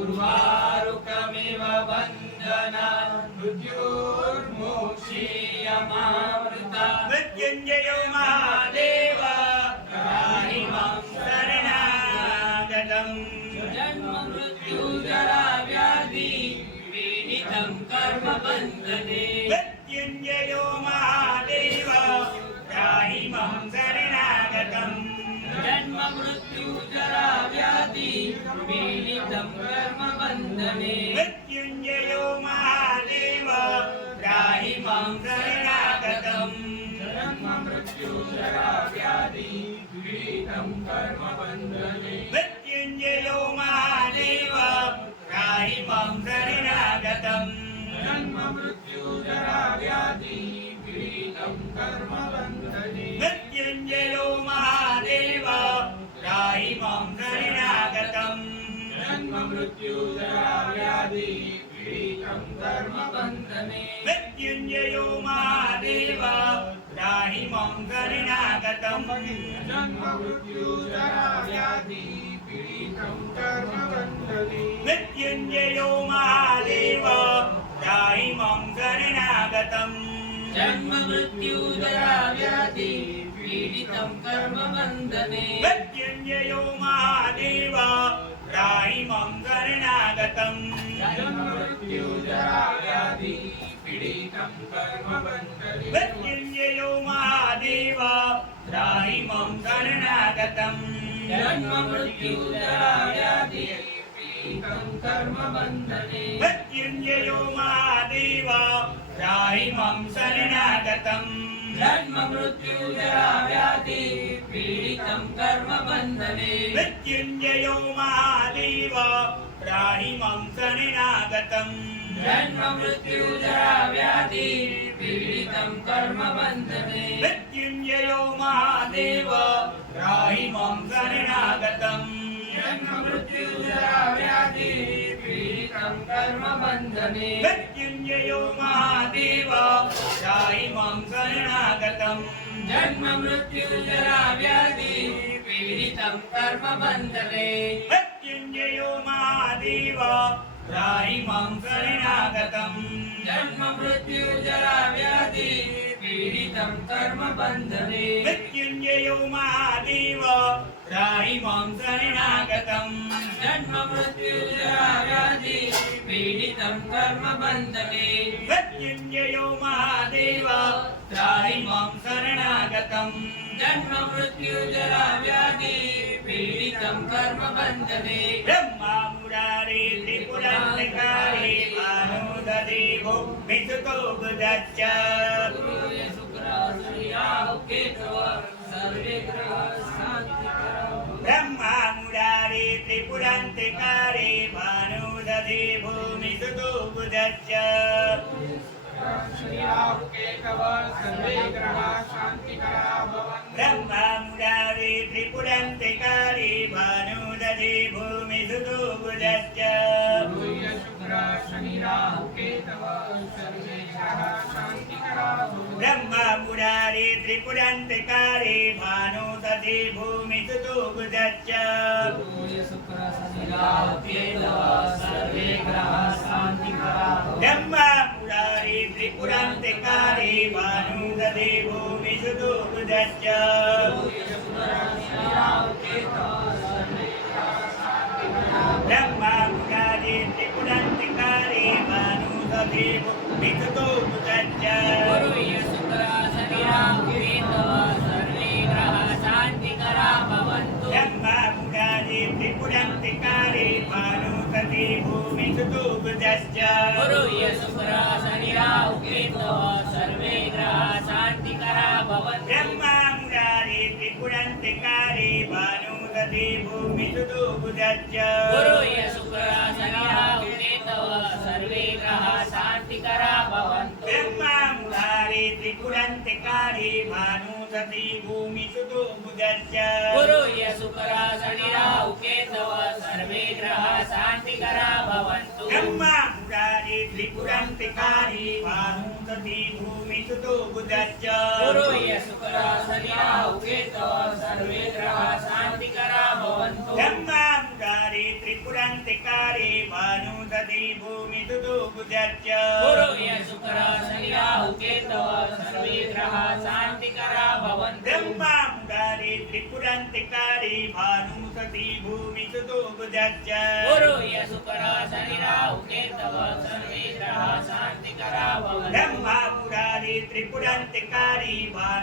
उर्वारुकमिव बन्धनात् मृत्योर्मोक्षीयमामृता मृत्युञ्जयो महादेव त्राहि मां शरणागतम् जन्म मृत्यु जरा व्याधि पीडितं कर्म बन्धने मृत्युञ्जयो महादेव त्राहि मां शरणागतम् जन्म मृत्यु जरा व्याधि पीडितं कर्म बन्धने मृत्युञ्जयो महादेव त्राहि मां शरणागतम् जन्म मृत्यु जरा व्याधि पीडितं कर्म बन्धने मृत्युञ्जयो महादेव त्राहि मां शरणागतम् जन्म मृत्यु जरा व्याधि पीडितं कर्म बन्धने मृत्युञ्जयो महादेव त्राहि मां शरणागतम् जन्म मृत्यु जरा व्याधि पीडितं कर्म बन्धने मृत्युञ्जयो महादेव त्राहि मां शरणागतम् जन्म मृत्यु जरा व्याधि पीडितं कर्म बन्धने मृत्युञ्जयो महादेव त्राहि मां शरणागतम् जन्म मृत्यु जरा व्याधि पीडितं कर्म बन्धने मृत्युञ्जयो महादेव त्राहि मां शरणागतम् जन्म मृत्यु जरा व्याधि पीडितं कर्म बन्धने मृत्युञ्जयो महादेव त्राहि मां शरणागतम् जन्म मृत्यु जरा व्याधि पीडितं कर्म बन्धने मृत्युञ्जयो महादेव त्राहि मां शरणागतम् जन्म मृत्यु जरा व्याधि पीडितं कर्म बन्धने मृत्युञ्जयो महादेव त्राहि मां शरणागतम् जन्म मृत्यु जरा व्याधि पीडितं कर्म बन्धने मृत्युञ्जयो महादेव त्राहि मां शरणागतम् जन्म मृत्यु जरा व्याधि पीडितं कर्म बन्धने मृत्युञ्जयो महादेव त्राहि मां शरणागतम् जन्म मृत्यु जरा व्याधि पीडितं कर्म बन्धने मृत्युञ्जयो महादेव त्राहि मां शरणागतम् जन्म मृत्यु जरा व्याधि पीडितं कर्म बन्धने मृत्युञ्जयो महादेव त्राहि मां शरणागतम् जन्म मृत्यु जरा व्याधि पीडितं कर्म बन्धने मृत्युञ्जयो महादेव त्राहि मां शरणागतम् जन्म मृत्यु जरा व्याधि पीडितं कर्म बन्धते ब्रह्मा मुरारी त्रिपुरान्तकारी भानुदेवो विसुतो बुधश्च गुरुर्य शुक्र शनि राहु केतव सर्वे ग्रहाः शान्तिकराः ब्रह्मा मुरारी त्रिपुरान्तकारी भानुदेवो विसुतो बुधश्च शनि राहु केतव सर्वे ग्रहाः शान्तिकराः भवन्तु ब्रह्मा मुरारी त्रिपुरान्तकारी भानुदेवो विसुतो बुधश्च गुरुर्य शुक्र शनि राहु केतव सर्वे ग्रहाः शान्तिकराः भवन्तु ब्रह्मा मुरारी त्रिपुरान्तकारी भानुदेवो विसुतो बुधश्च गुरुर्य शुक्र शनि राहु केतव सर्वे ग्रहाः शान्तिकराः ब्रह्मा मुरारी त्रिपुरान्तकारी भानुदेवो विसुतो बुधश्च ब्रह्मा मुरारी त्रिपुरान्तकारी भानुदेवो विसुतो बुधश्च गुरुर्य शुक्र शनि राहु केतव सर्वे ग्रहाः शान्तिकराः भवन्तु ब्रह्मा मुरारी त्रिपुरान्तकारी भानुदेवो विसुतो बुधश्च गुरुर्य शुक्र शनि राहु केतव सर्वे ग्रहाः शान्तिकराः भवन्तु ब्रह्मा मुरारी त्रिपुरान्तकारी भानुदेवो विसुतो बुधश्च गुरुर्य शुक्र शनि राहु केतव सर्वे ग्रहाः शान्तिकराः भवन्तु ब्रह्मा मुरारी त्रिपुरान्तकारी भानुदेवो विसुतो बुधश्च गुरुर्य शुक्र शनि राहु केतव सर्वे ग्रहाः शान्तिकराः भवन्तु ब्रह्मा मुरारी त्रिपुरान्तकारी भानुदेवो विसुतो बुधश्च गुरुर्य शुक्र शनि राहु केतव सर्वे ग्रहाः शान्तिकराः भवन्तु ब्रह्मा मुरारी त्रिपुरान्तकारी भानुदेवो विसुतो बुधश्च गुरुर्य शुक्र शनि राहु केतव सर्वे ग्रहाः शान्तिकराः भवन्तु ब्रह्मा मुरारी त्रिपुरान्तकारी भानुदेवो विसुतो बुधश्च गुरुर्य शुक्र शनि राहु केतव सर्वे ग्रहाः शान्तिकराः भवन्तु ब्रह्मा मुरारी त्रिपुरान्तकारी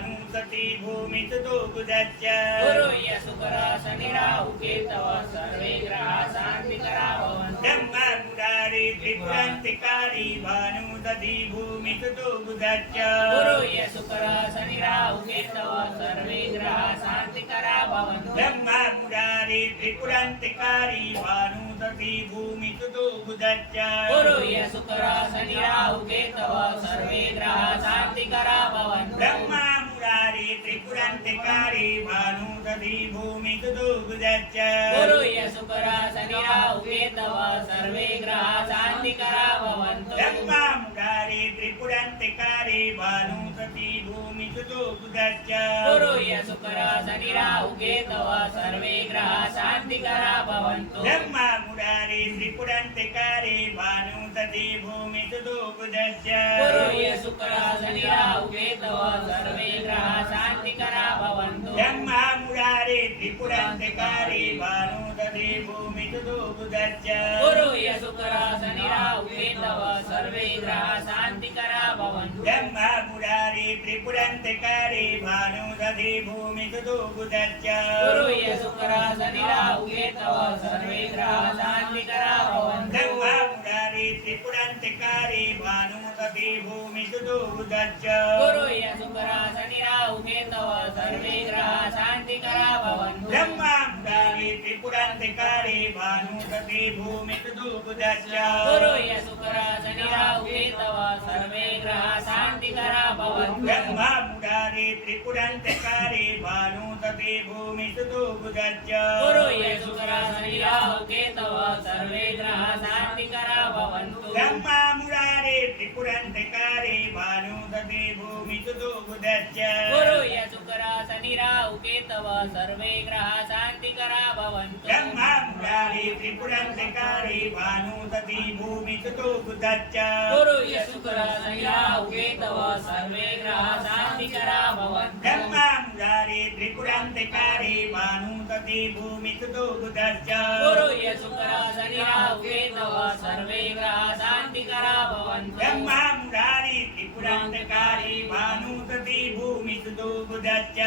भानुदेवो विसुतो बुधश्च गुरुर्य शुक्र शनि राहु केतव सर्वे ग्रहाः शान्तिकराः भवन्तु ब्रह्मा मुरारी त्रिपुरान्तकारी भानुदेवो विसुतो बुधश्च गुरुर्य शुक्र शनि राहु केतव सर्वे ग्रहाः शान्तिकराः भवन्तु ब्रह्मा मुरारी त्रिपुरान्तकारी भानुदेवो विसुतो बुधश्च गुरुर्य शुक्र शनि राहु केतव सर्वे ग्रहाः शान्तिकराः भवन्तु ब्रह्मा मुरारी त्रिपुरान्तकारी भानुदेवो विसुतो बुधश्च गुरुर्य शुक्र शनि राहु केतव सर्वे ग्रहाः शान्तिकराः भवन्तु ब्रह्मा मुरारी त्रिपुरान्तकारी भानुदेवो विसुतो बुधश्च गुरुर्य शुक्र शनि राहु केतव सर्वे ग्रहाः शान्तिकराः भवन्तु ब्रह्मा मुरारी त्रिपुरान्तकारी भानुदेवो विसुतो बुधश्च गुरुर्य शुक्र शनि राहु केतव सर्वे ग्रहाः शान्तिकराः भवन्तु ब्रह्मा मुरारी त्रिपुरान्तकारी भानुदेवो विसुतो बुधश्च गुरुर्य शुक्र शनि राहु केतव सर्वे ग्रहाः शान्तिकराः भवन्तु ब्रह्मा मुरारी त्रिपुरान्तकारी भानुदेवो विसुतो बुधश्च गुरुर्य शुक्र शनि राहु केतव सर्वे ग्रहाः शान्तिकराः भवन्तु ब्रह्मा मुरारी त्रिपुरान्तकारी भानुदेवो विसुतो बुधश्च गुरुर्य शुक्र शनि राहु केतव सर्वे ग्रहाः शान्तिकराः भवन्तु ब्रह्मा मुरारी त्रिपुरान्तकारी भानुदेवो विसुतो बुधश्च गुरुर्य शुक्र शनि राहु केतव सर्वे ग्रहाः शान्तिकराः भवन्तु ब्रह्मा मुरारी त्रिपुरान्तकारी भानुदेवो विसुतो बुधश्च गुरुर्य शुक्र शनि राहु केतव सर्वे ग्रहाः शान्तिकराः भवन्तु ब्रह्मा मुरारी त्रिपुरान्तकारी भानुदेवो विसुतो बुधश्च गुरुर्य शुक्र शनि राहु केतव सर्वे ग्रहाः शान्तिकराः भवन्तु ब्रह्मा मुरारी त्रिपुरान्तकारी भानुदेवो विसुतो बुधश्च गुरुर्य शुक्र शनि राहु केतव सर्वे ग्रहाः शान्तिकराः भवन्तु ब्रह्मा मुरारी त्रिपुरान्तकारी भानुदेवो विसुतो बुधश्च गुरुर्य शुक्र शनि राहु केतव सर्वे ग्रहाः शान्तिकराः भवन्तु ब्रह्मा मुरारी त्रिपुरान्तकारी भानुदेवो विसुतो बुधश्च बुधश्च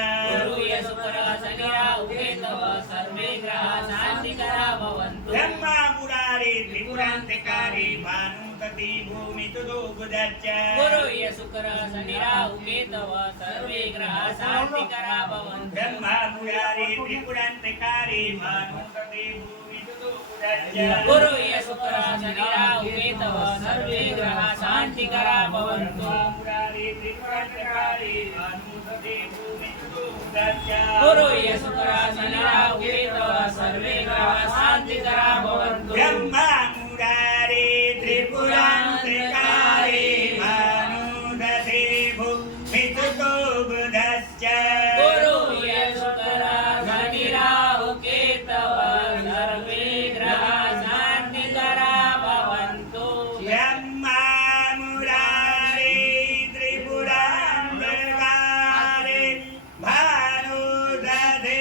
गुरुय शुक्र शनि राहु केतव सर्वे ग्रहा शांतिकरा भवन्तु ब्रह्मा मुरारी त्रिपुरांतकारी भानुमती भूमि तुदो बुधश्च गुरुय शुक्र शनि राहु केतव सर्वे ग्रहा शांतिकरा भवन्तु ब्रह्मा मुरारी त्रिपुरांतकारी भानुमती भूमि तुदो बुधश्च गुरुय शुक्र शनि राहु केतव सर्वे ग्रहा शांतिकरा भवन्तु मुरारी त्रिपुरांतकारी भानुमती भूमि तुदो बुधश्च गुरुय शुक्र शनि राहु केतव सर्वे ग्रहा शांतिकरा भवन्तु ब्रह्मा मुरारी त्रिपुरांतकारी भानुमती भूमि तुदो बुधश्च गुरुय शुक्र शनि राहु केतव सर्वे ग्रहा शांतिकरा भवन्तु ब्रह्मा मुरारी त्रिपुरांतकारी भानुमती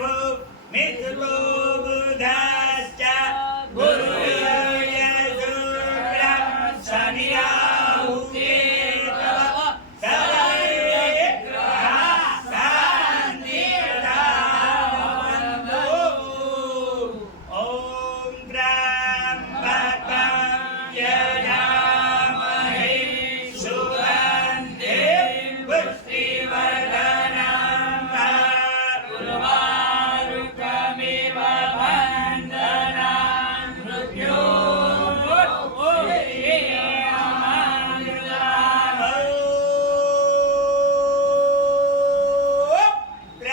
भूमि तुदो बुधश्च गुरुय शुक्र शनि राहु केतव सर्वे ग्रहा शांतिकरा भवन्तु ॐ त्र्यम्बकं यजामहे सुगन्धिं पुष्टिवर्धनं उर्वारुकमिव बन्धनान्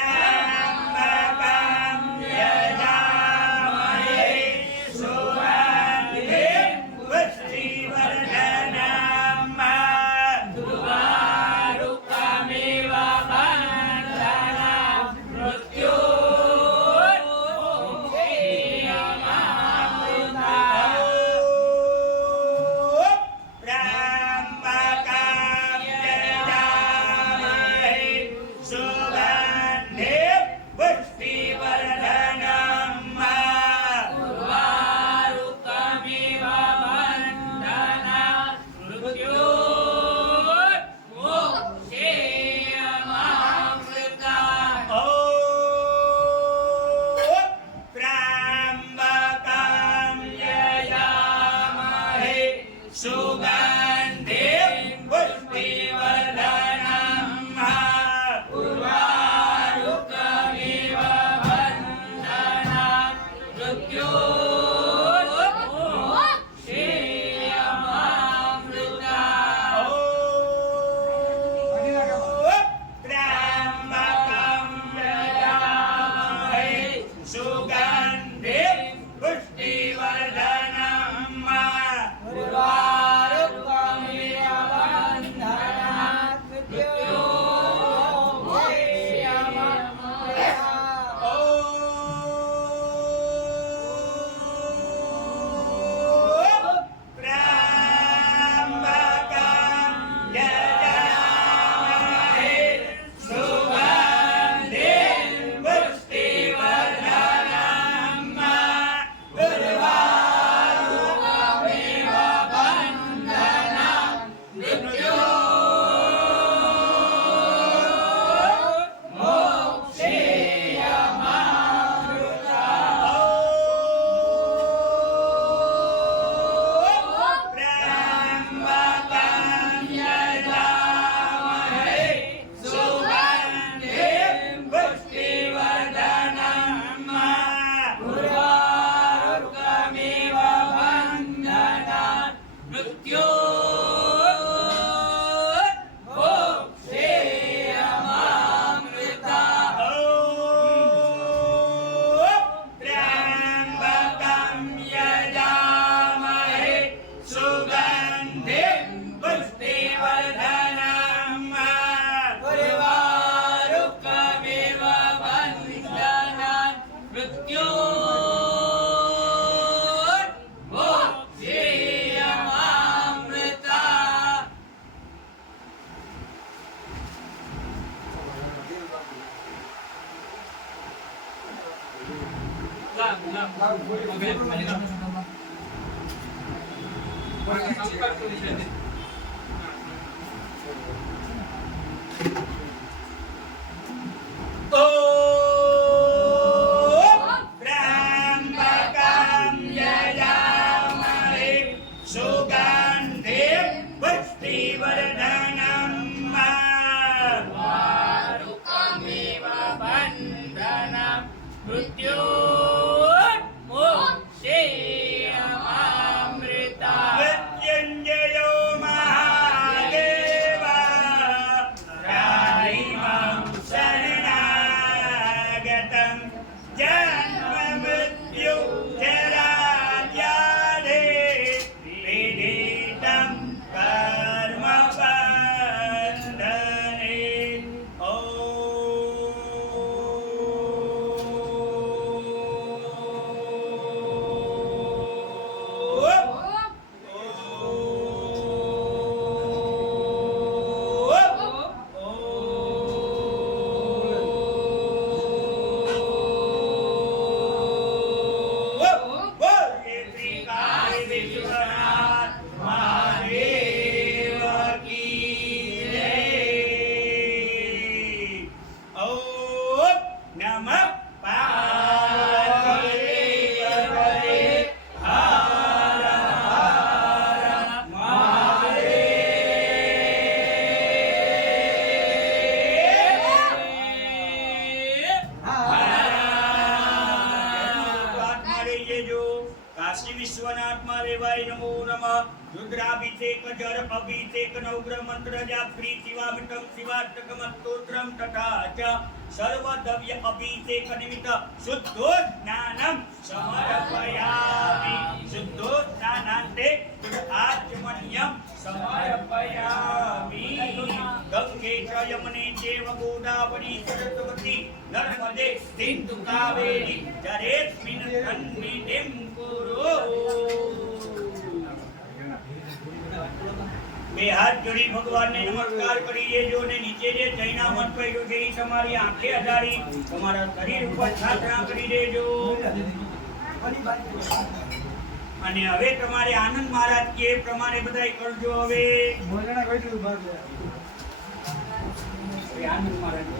त्र्यम्बकं यजामहे सुगन्धिं पुष्टिवर्धनं उर्वारुकमिव बन्धनान् त्र्यम्बकं यजामहे सुगन्धिं पुष्टिवर्धनं उर्वारुकमिव बन्धनान् मृत्योर्मोक्षेयमामृतात् त्र्यम्बकं यजामहे सुगन्धिं पुष्टिवर्धनं उर्वारुकमिव बन्धनान् मृत्योर्मोक्षेयमामृतात् त्र्यम्बकं यजामहे सुगन्धिं पुष्टिवर्धनं उर्वारुकमिव बन्धनात् मृत्योर्मोक्षेयमामृतात् त्र्यम्बकं यजामहे सुगन्धिं पुष्टिवर्धनं उर्वारुकमिव बन्धनान् त्र्यम्बकं यजामहे सुगन्धिं पुष्टिवर्धनं उर्वारुकमिव बन्धनान् मृत्योर्मोक्षेयमामृतात् त्र्यम्बकं यजामहे सुगन्धिं पुष्टिवर्धनं उर्वारुकमिव बन्धनान् मृत्योर्मोक्षेयमामृतात् કાશી વિશ્વનાથ મહાદેવાય નમો નમઃ રુદ્રાભિષેક જળ અભિષેક નવગ્રહ મંત્ર જાપ્રી શિવામિતમ શિવાષ્ટકમ સ્તોત્રમ તથા ચ સર્વદવ્ય અભિષેક નિમિત્ત શુદ્ધોસ્નાનમ સમર્પયામિ શુદ્ધોસ્નાનાંતે આચમન્યમ સમર્પયામિ ગંગે ચ યમુને ચૈવ ગોદાવરી સરસ્વતી નર્મદે સિંધુ કાવેરી જલેસ્મિન સન્નિધિં કુરુ બે હાથ જોડી ભગવાનને નમસ્કાર કરી દેજો ને નીચે જે જૈનામત પડ્યો છે એ તમારી આંખે અડાડી તમારા શરીર ઉપર છાતરા કરી દેજો અને હવે તમારે આનંદ મહારાજ કે એ પ્રમાણે બધાય કરજો હવે આનંદ મહારાજ કે